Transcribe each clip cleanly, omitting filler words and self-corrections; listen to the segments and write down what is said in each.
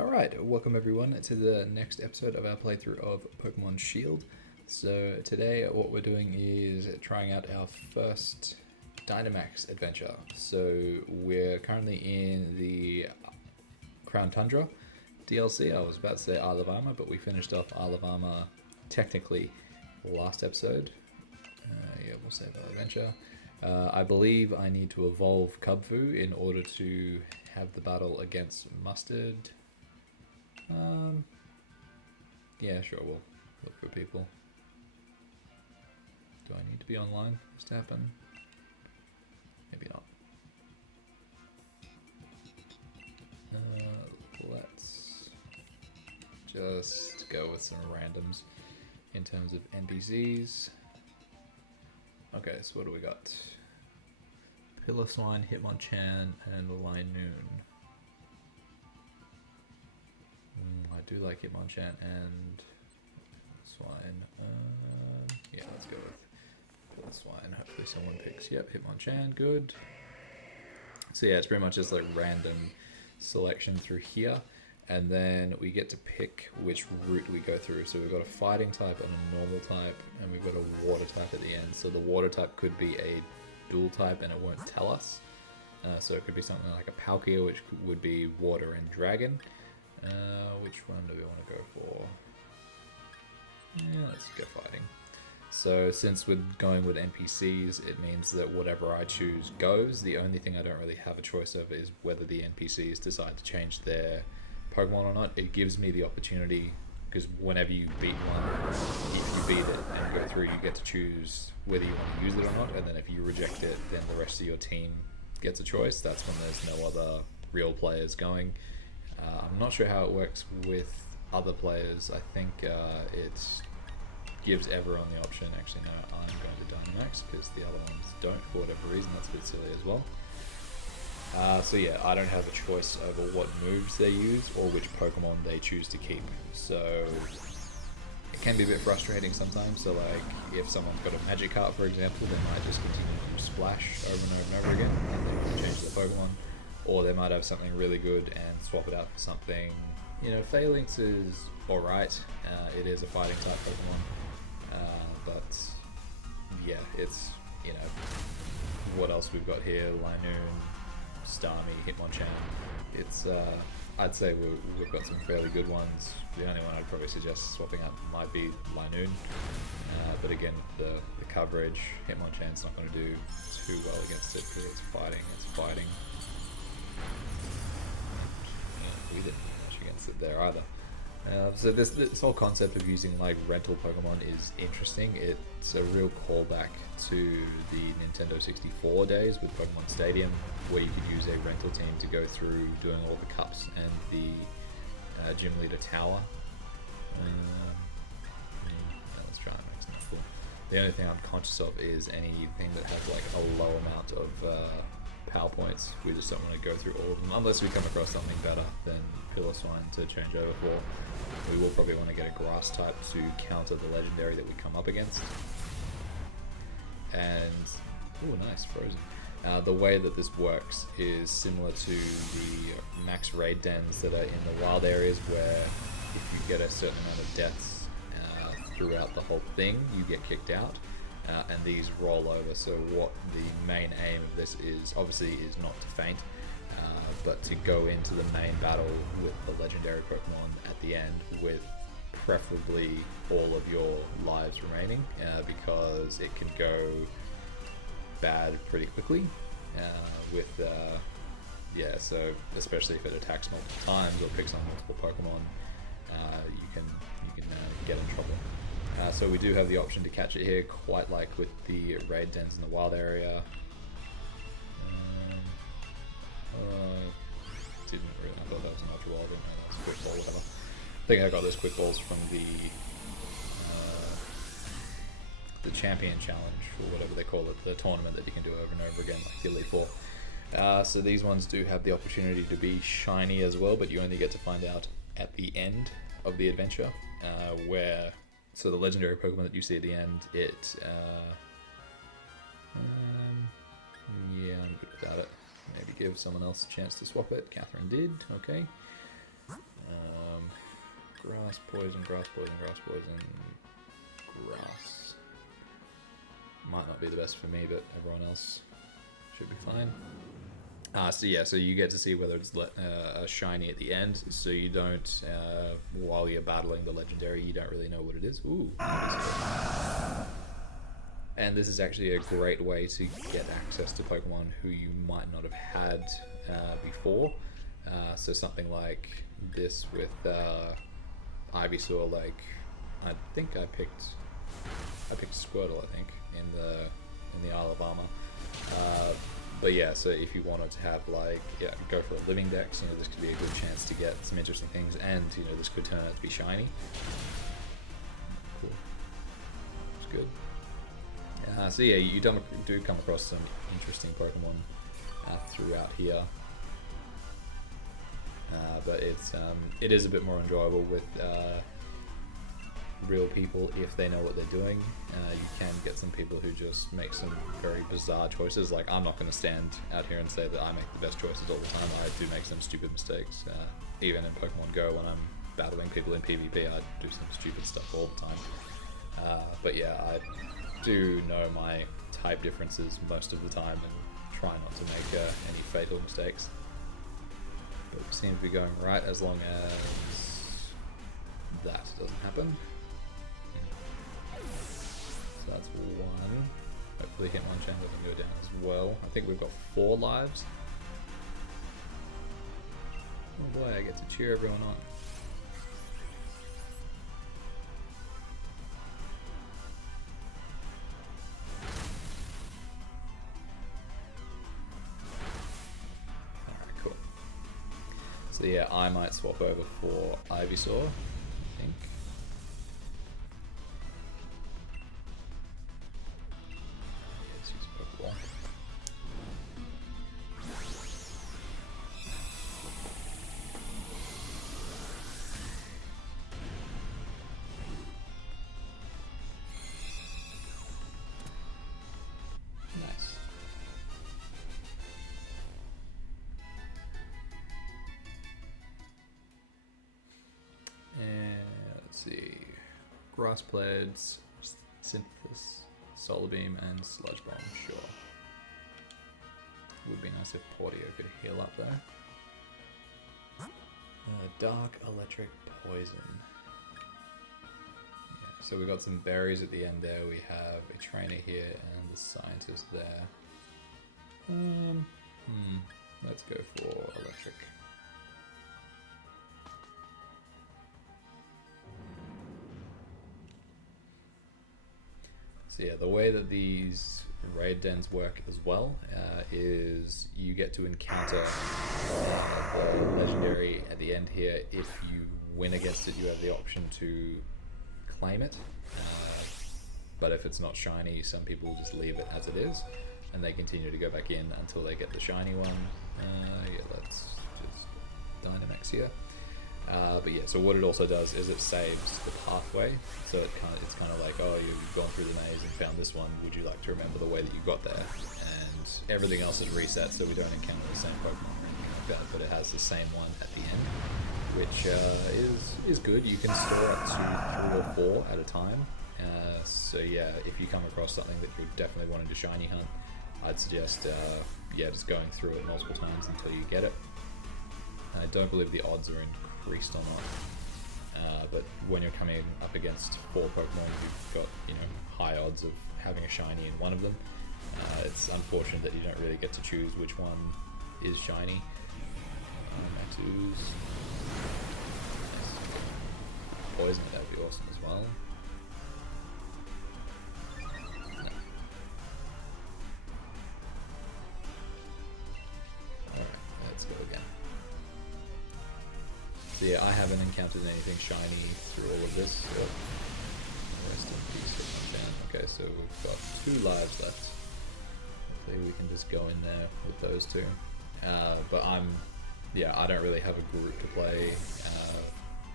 Alright, welcome everyone to the next episode of our playthrough of Pokemon Shield. So today what we're doing is trying out our first Dynamax Adventure. So we're currently in the Crown Tundra DLC. I was about to say Isle of Armor, but we finished off Isle of Armor technically last episode. Yeah, we'll save our adventure. I believe I need to evolve Cubfu in order to have the battle against Mustard. Yeah, sure, we'll look for people. Do I need to be online for this to happen? Maybe not. Let's just go with some randoms in terms of NPCs. Okay, so what do we got? Piloswine, Hitmonchan, and Linoon. I do like Hitmonchan and Swine. Yeah, let's go with Swine. Hopefully someone picks. Yep, Hitmonchan, good. So yeah, it's pretty much just like random selection through here, and then we get to pick which route we go through. So we've got a fighting type and a normal type, and we've got a water type at the end. So the water type could be a dual type and it won't tell us. So it could be something like a Palkia, which would be water and dragon. Which one do we want to go for? Yeah, let's go fighting. So since we're going with NPCs, it means that whatever I choose goes. The only thing I don't really have a choice over is whether the NPCs decide to change their Pokemon or not. It gives me the opportunity, because whenever you beat one, if you beat it and go through, you get to choose whether you want to use it or not, and then if you reject it, then the rest of your team gets a choice. That's when there's no other real players going. I'm not sure how it works with other players. I think it gives everyone the option. Actually, no, I'm going to Dynamax because the other ones don't for whatever reason. That's a bit silly as well. So yeah, I don't have a choice over what moves they use or which Pokemon they choose to keep. So it can be a bit frustrating sometimes. So like, if someone's got a Magikarp, for example, they might just continue to use Splash over and over and over again, and they can change their Pokemon. Or they might have something really good and swap it out for something. You know, Phalanx is alright. It is a fighting type Pokemon. But yeah, it's, you know, what else we've got here? Linoon, Starmie, Hitmonchan. It's, I'd say we've got some fairly good ones. The only one I'd probably suggest swapping out might be Linoon. But again, the coverage, Hitmonchan's not going to do too well against it because it's fighting. We didn't much against it there either. So this whole concept of using like rental Pokemon is interesting. It's a real callback to the Nintendo 64 days with Pokemon Stadium, where you could use a rental team to go through doing all the cups and the gym leader tower. Let's try and make something cool. The only thing I'm conscious of is anything that has like a low amount of power points. We just don't want to go through all of them unless we come across something better than Piloswine to change over for. We will probably want to get a grass type to counter the legendary that we come up against. And oh, nice, frozen. The way that this works is similar to the max raid dens that are in the wild areas, where if you get a certain amount of deaths throughout the whole thing, you get kicked out. And these roll over. So what the main aim of this is, obviously, is not to faint, but to go into the main battle with the legendary Pokemon at the end with preferably all of your lives remaining, because it can go bad pretty quickly yeah, so especially if it attacks multiple times or picks on multiple Pokemon, you can get in trouble. So we do have the option to catch it here, quite like with the raid dens in the wild area. I thought that was an Ultra Ball, didn't know that was a Quick Ball, whatever. I think I got those Quick Balls from the Champion Challenge, or whatever they call it, the tournament that you can do over and over again, like the Elite Four. So these ones do have the opportunity to be shiny as well, but you only get to find out at the end of the adventure, so the legendary Pokemon that you see at the end, yeah, I'm good without it. Maybe give someone else a chance to swap it. Catherine did, okay. Grass, poison, grass, poison, grass, poison, grass. Might not be the best for me, but everyone else should be fine. So yeah, so you get to see whether it's a shiny at the end, so you don't, while you're battling the legendary, you don't really know what it is. Ooh. And this is actually a great way to get access to Pokemon who you might not have had before. So something like this with Ivysaur, like I think I picked Squirtle, I think, in the Isle of Armor. But yeah, so if you wanted to have like, go for a living dex, this could be a good chance to get some interesting things, and this could turn out to be shiny. Cool. It's good. So yeah, you do come across some interesting Pokemon throughout here, but it is a bit more enjoyable with real people if they know what they're doing. You can get some people who just make some very bizarre choices. Like, I'm not going to stand out here and say that I make the best choices all the time. I do make some stupid mistakes. Even in Pokemon Go, when I'm battling people in PvP, I do some stupid stuff all the time. But yeah, I do know my type differences most of the time and try not to make any fatal mistakes. But we seem to be going right as long as that doesn't happen. So that's one. Hopefully Hitmonchan doesn't go down as well. I think we've got 4 lives. Oh boy, I get to cheer everyone on. Alright, cool. So yeah, I might swap over for Ivysaur, I think. Grass Blades, Synthesis, Solar Beam, and Sludge Bomb, sure. Would be nice if Portio could heal up there. Dark Electric Poison. Yeah, so we got some berries at the end there. We have a trainer here and the scientist there. Let's go for Electric. So yeah, the way that these raid dens work as well is you get to encounter the legendary at the end here. If you win against it, you have the option to claim it. But if it's not shiny, some people will just leave it as it is, and they continue to go back in until they get the shiny one. Yeah, that's just Dynamax here. But yeah, so what it also does is it saves the pathway. So it's kind of like, oh, you've gone through the maze and found this one. Would you like to remember the way that you got there? And everything else is reset, so we don't encounter the same Pokemon or anything like that. But it has the same one at the end, which is good. You can store up to 3 or 4 at a time. So yeah, if you come across something that you're definitely wanting to shiny hunt, I'd suggest just going through it multiple times until you get it. I don't believe the odds are increased or not, but when you're coming up against 4 Pokemon, you've got high odds of having a shiny in one of them. It's unfortunate that you don't really get to choose which one is shiny. Matuz. Poison, that would be awesome as well. No. Alright, let's go again. So yeah, I haven't encountered anything shiny through all of this. So rest in peace, Hitmonchan. Okay, so we've got 2 lives left. Hopefully we can just go in there with those 2. But I don't really have a group to play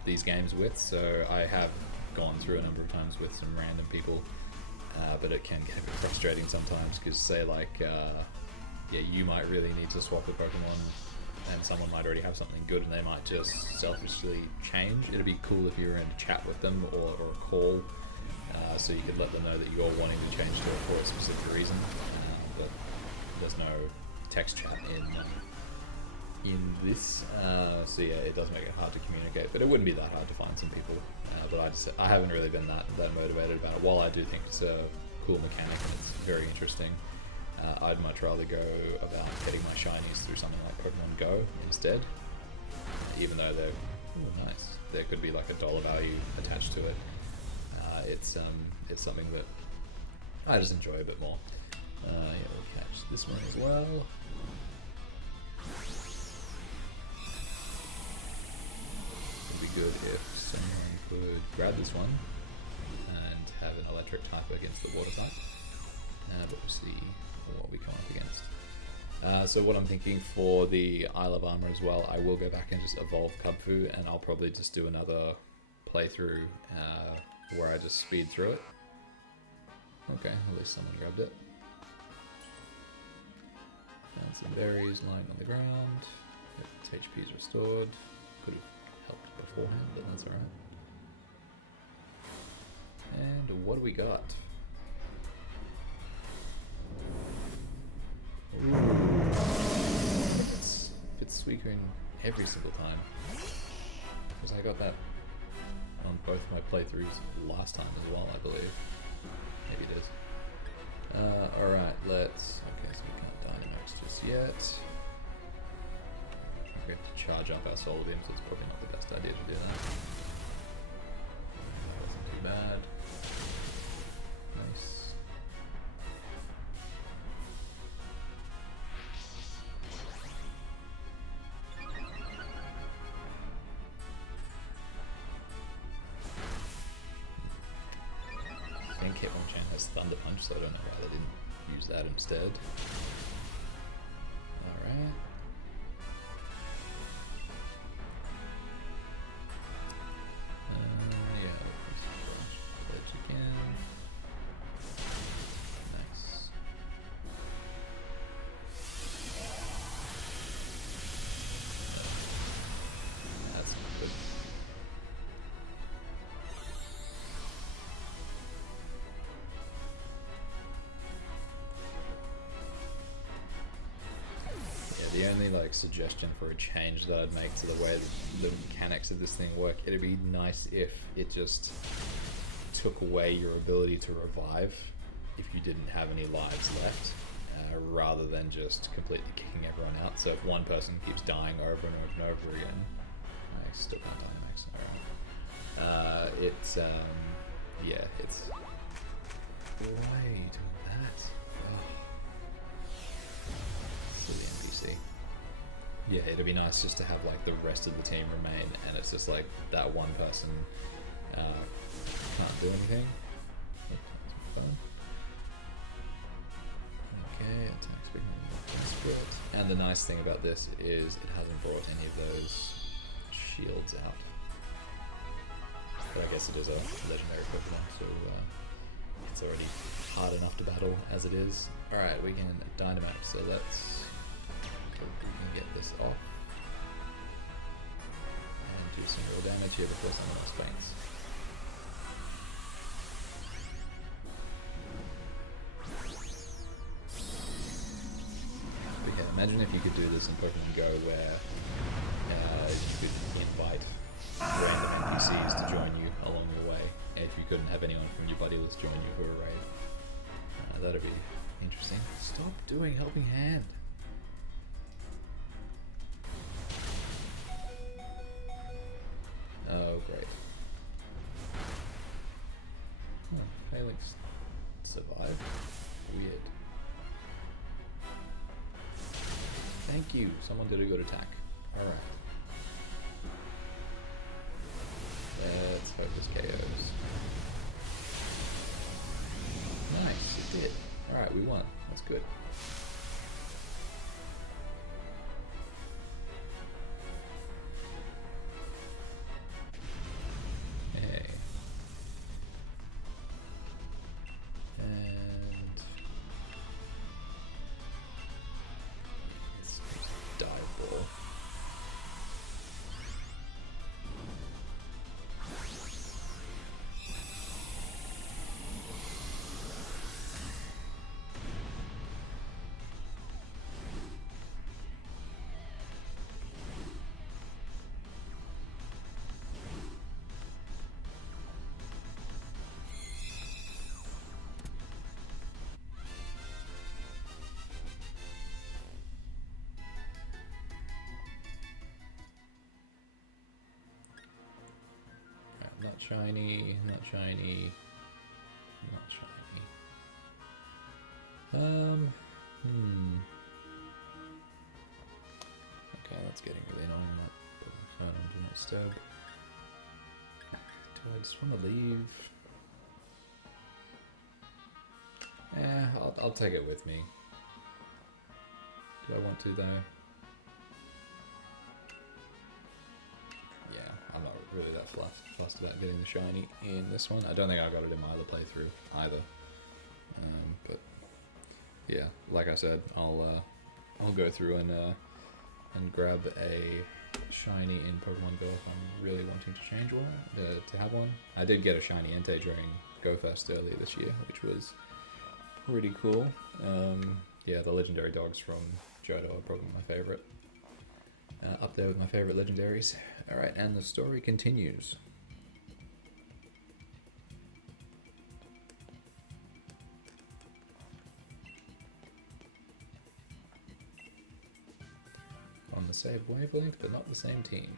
these games with, so I have gone through a number of times with some random people, but it can get a bit frustrating sometimes, because say like, you might really need to swap a Pokemon and someone might already have something good and they might just selfishly change. It'd be cool if you were in a chat with them or a call, so you could let them know that you're wanting to change to it for a specific reason. But there's no text chat in this, so yeah, it does make it hard to communicate. But it wouldn't be that hard to find some people. But I haven't really been that motivated about it. While I do think it's a cool mechanic and it's very interesting, I'd much rather go about getting my shinies through something like Pokemon Go instead. Even though they're nice, there could be like a dollar value attached to it. It's something that I just enjoy a bit more. Yeah, we'll catch this one as well. It'd be good if someone could grab this one and have an electric type against the water type. But we'll see what we come up against. So what I'm thinking for the Isle of Armor as well, I will go back and just evolve Kubfu, and I'll probably just do another playthrough where I just speed through it. Okay, at least someone grabbed it. Found some berries lying on the ground. Its HP is restored. Could have helped beforehand, but that's alright. And what do we got? It's Suicune every single time. Because I got that on both my playthroughs last time as well, I believe. Maybe it is. Alright, let's... Okay, so we can't Dynamax just yet. We have to charge up our Solar Beam, so it's probably not the best idea to do that. Wasn't too bad. Nice. I think Hitmonchan has Thunder Punch, so I don't know why they didn't use that instead. Alright. Yeah, let's again. Nice. That's not good. The only like suggestion for a change that I'd make to the way the mechanics of this thing work, it'd be nice if it just took away your ability to revive if you didn't have any lives left, rather than just completely kicking everyone out. So if one person keeps dying over and over and over again, I still can't Dynamax. Alright. Yeah, it's... Why are you doing that? Silly NPC. Yeah, it'd be nice just to have like the rest of the team remain, and it's just like that one person can't do anything. Okay, attack speed. And the nice thing about this is it hasn't brought any of those shields out. But I guess it is a legendary Pokemon, so it's already hard enough to battle as it is. Alright, we can Dynamax, so let's get this off. And do some real damage here before someone else faints. Okay, imagine if you could do this in Pokemon Go where you could invite random NPCs to join you along your way, and if you couldn't have anyone from your buddy list join you for a raid. That'd be interesting. Stop doing Helping Hand. Oh, great. Oh, Helix survived. Weird. Thank you. Someone did a good attack. Alright. Let's hope this KOs. Nice, it did. Alright, we won. That's good. Hey. And... let's dive ball. Not shiny, not shiny, not shiny. Okay, that's getting really annoying. That do not disturb. Do I just want to leave? I'll take it with me. Do I want to though? Yeah, I'm not really that fussed about getting the shiny in this one. I don't think I got it in my other playthrough either. But yeah, like I said, I'll go through and grab a shiny in Pokemon Go if I'm really wanting to change one, to have one. I did get a shiny Entei during GoFest earlier this year, which was pretty cool. Yeah, the legendary dogs from Johto are probably my favourite. Up there with my favourite legendaries. Alright, and the story continues. On the same wavelength, but not the same team.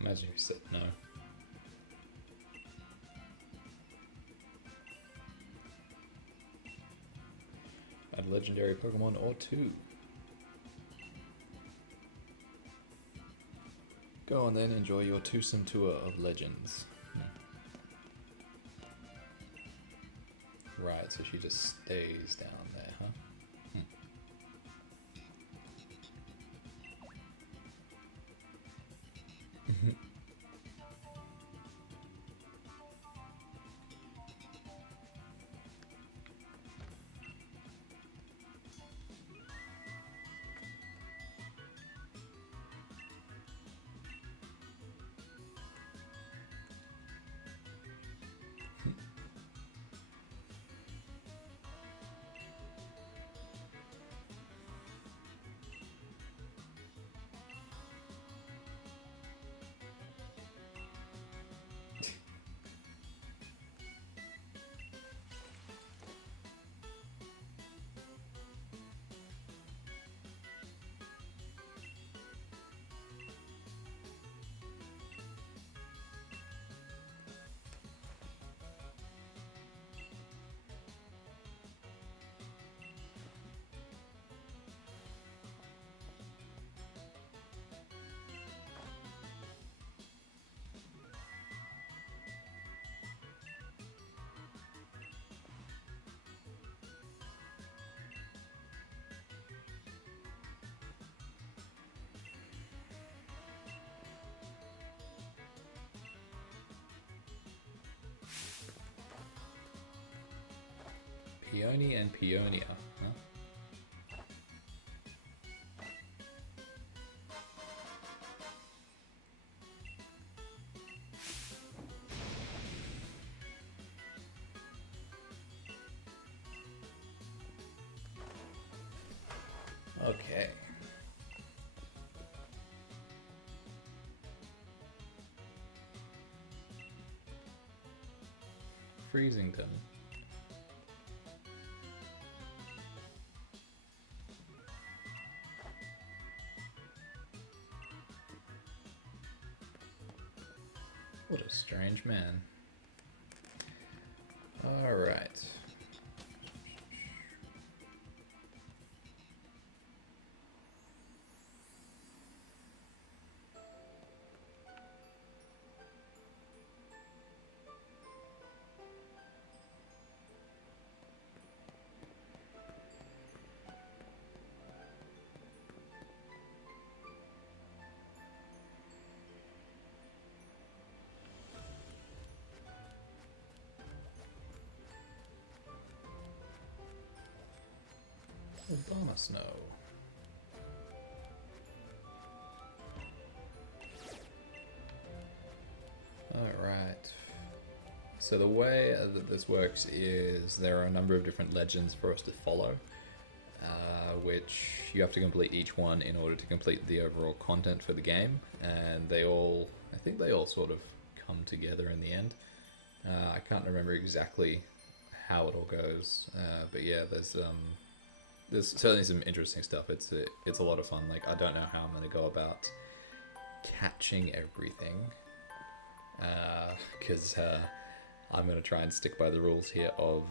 Imagine you said no. Add a legendary Pokemon or two. Go on then, enjoy your twosome tour of legends. Right, so she just stays down there, huh? Peony and Peonia, huh? Okay. Freezington. What a strange man. All right. Dharma Snow. Alright. So the way that this works is there are a number of different legends for us to follow, which you have to complete each one in order to complete the overall content for the game, and I think they all sort of come together in the end. I can't remember exactly how it all goes, but yeah, there's certainly some interesting stuff. It's a lot of fun. Like, I don't know how I'm going to go about catching everything, because I'm going to try and stick by the rules here of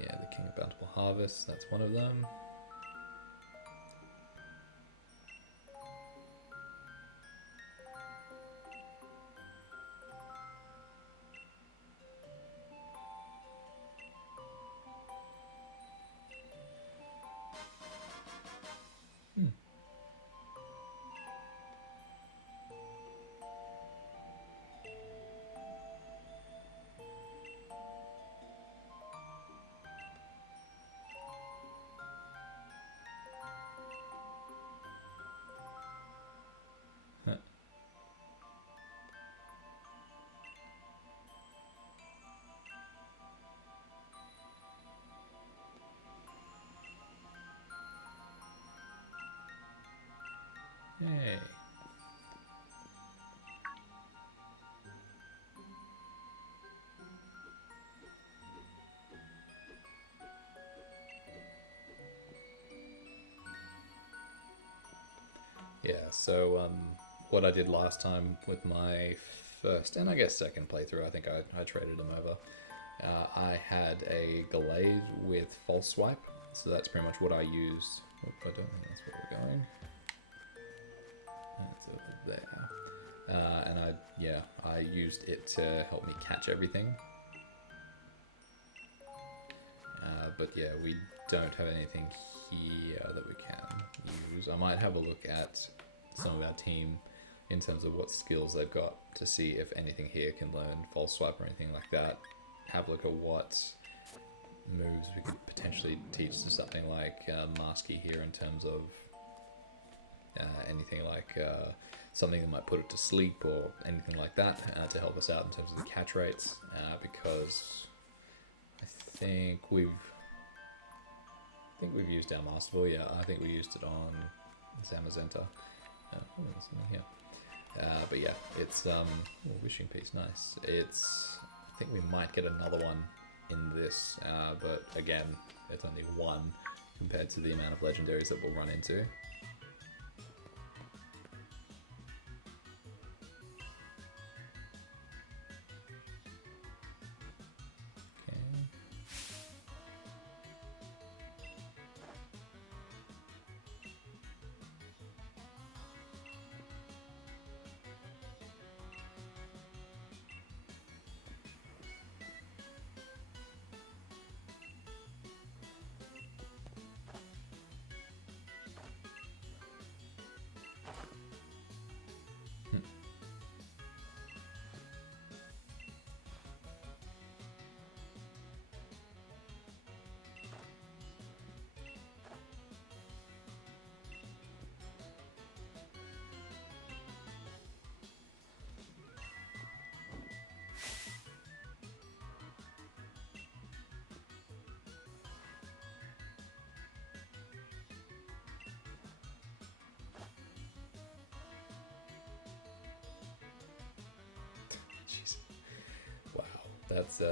yeah, the King of Bountiful Harvest, that's one of them. Hey. Yeah, so what I did last time with my first and I guess second playthrough, I think I traded them over. I had a Glade with False Swipe, so that's pretty much what I used. Oh, I don't think that's where we're going. That's over there. And I used it to help me catch everything. But yeah, we don't have anything here that we can use. I might have a look at some of our team in terms of what skills they've got to see if anything here can learn False Swipe or anything like that. Have a look at what moves we could potentially teach to something like Masky here in terms of anything like something that might put it to sleep or anything like that to help us out in terms of the catch rates, because I think we've used our Masterful. Yeah, I think we used it on Zamazenta. But yeah, it's Wishing Piece, nice. I think we might get another one in this, but again, it's only one compared to the amount of legendaries that we'll run into. Jeez. Wow, that's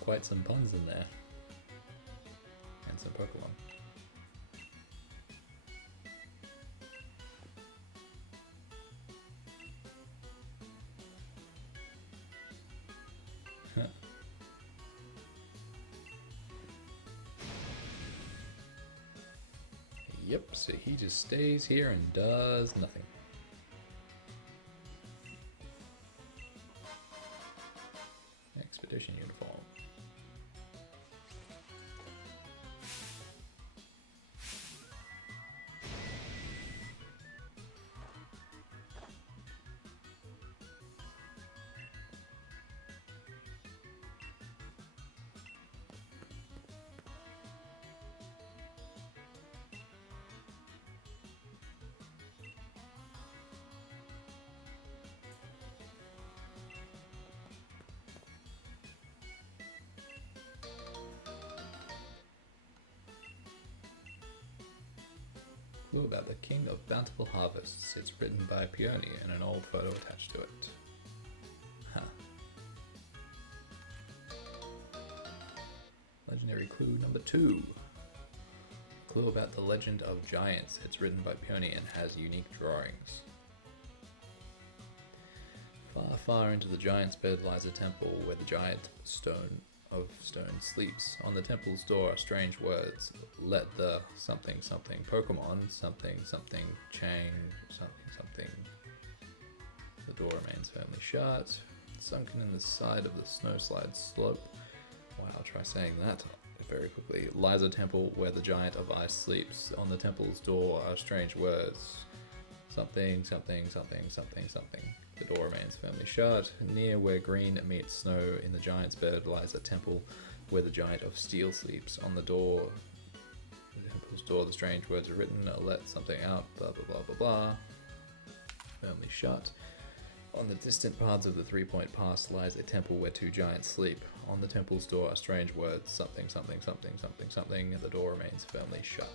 quite some puns in there. And some Pokemon. Huh. Yep, so he just stays here and does nothing. Expedition uniform. clue about the King of Bountiful Harvests. It's written by Peony and an old photo attached to it. Huh. Legendary clue number 2. Clue about the Legend of Giants. It's written by Peony and has unique drawings. Far, far into the giant's bed lies a temple where the giant stone sleeps. On the temple's door are strange words. Let the something something Pokemon something something change something something. The door remains firmly shut. Sunken in the side of the snowslide slope. Wow, I'll try saying that very quickly. Lies a temple where the giant of ice sleeps. On the temple's door are strange words. Something something something something something. The door remains firmly shut. Near where green meets snow in the giant's bed lies a temple where the giant of steel sleeps. On the temple's door, the strange words are written. Let something out, blah blah blah blah blah. Firmly shut. On the distant paths of the 3-point pass lies a temple where 2 giants sleep. On the temple's door are strange words. Something something something something something. The door remains firmly shut.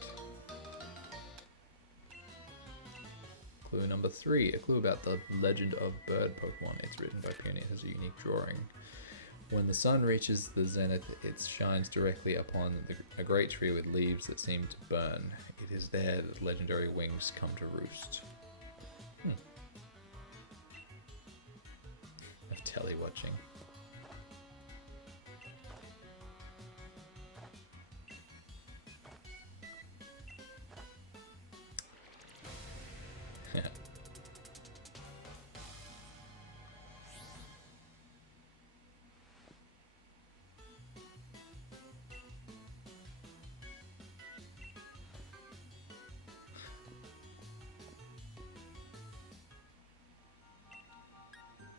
Clue number 3, a clue about the Legend of Bird Pokemon. It's written by Peony. It has a unique drawing. When the sun reaches the zenith, it shines directly upon a great tree with leaves that seem to burn. It is there that legendary wings come to roost. Of telly watching.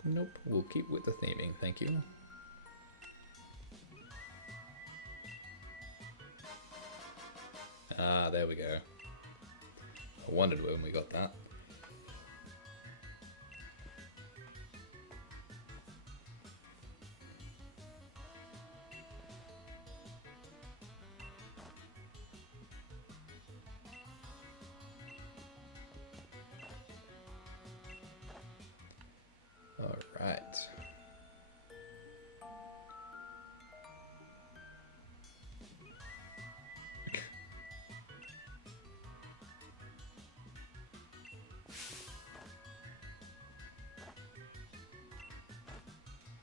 Nope, we'll keep with the theming, thank you. Ah, there we go. I wondered when we got that. Alright.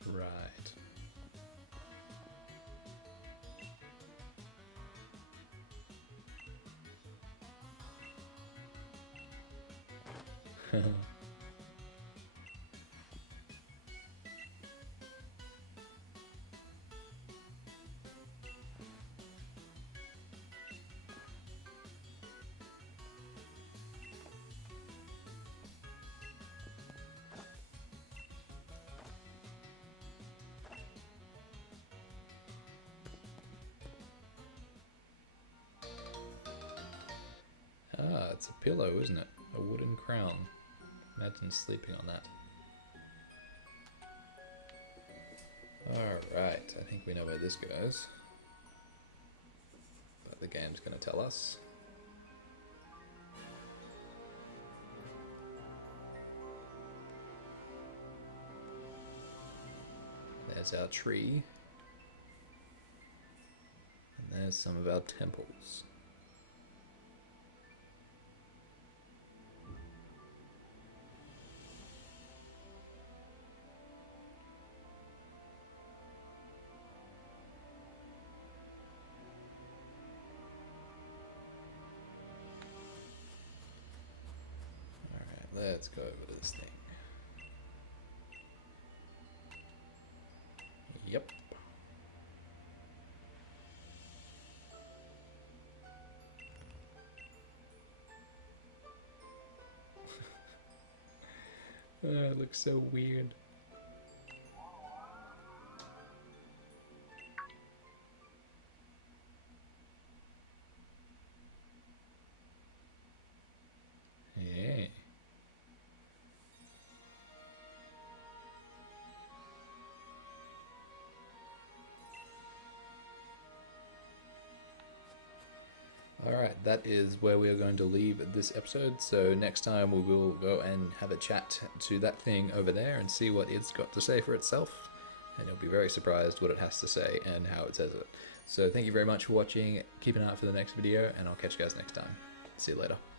Right. Ah, it's a pillow, isn't it? A wooden crown. Imagine sleeping on that. Alright, I think we know where this goes. But the game's going to tell us. There's our tree. And there's some of our temples. Let's go over to this thing. Yep. It looks so weird. Yeah. Alright, that is where we are going to leave this episode. So next time we will go and have a chat to that thing over there and see what it's got to say for itself. And you'll be very surprised what it has to say and how it says it. So thank you very much for watching. Keep an eye out for the next video, and I'll catch you guys next time. See you later.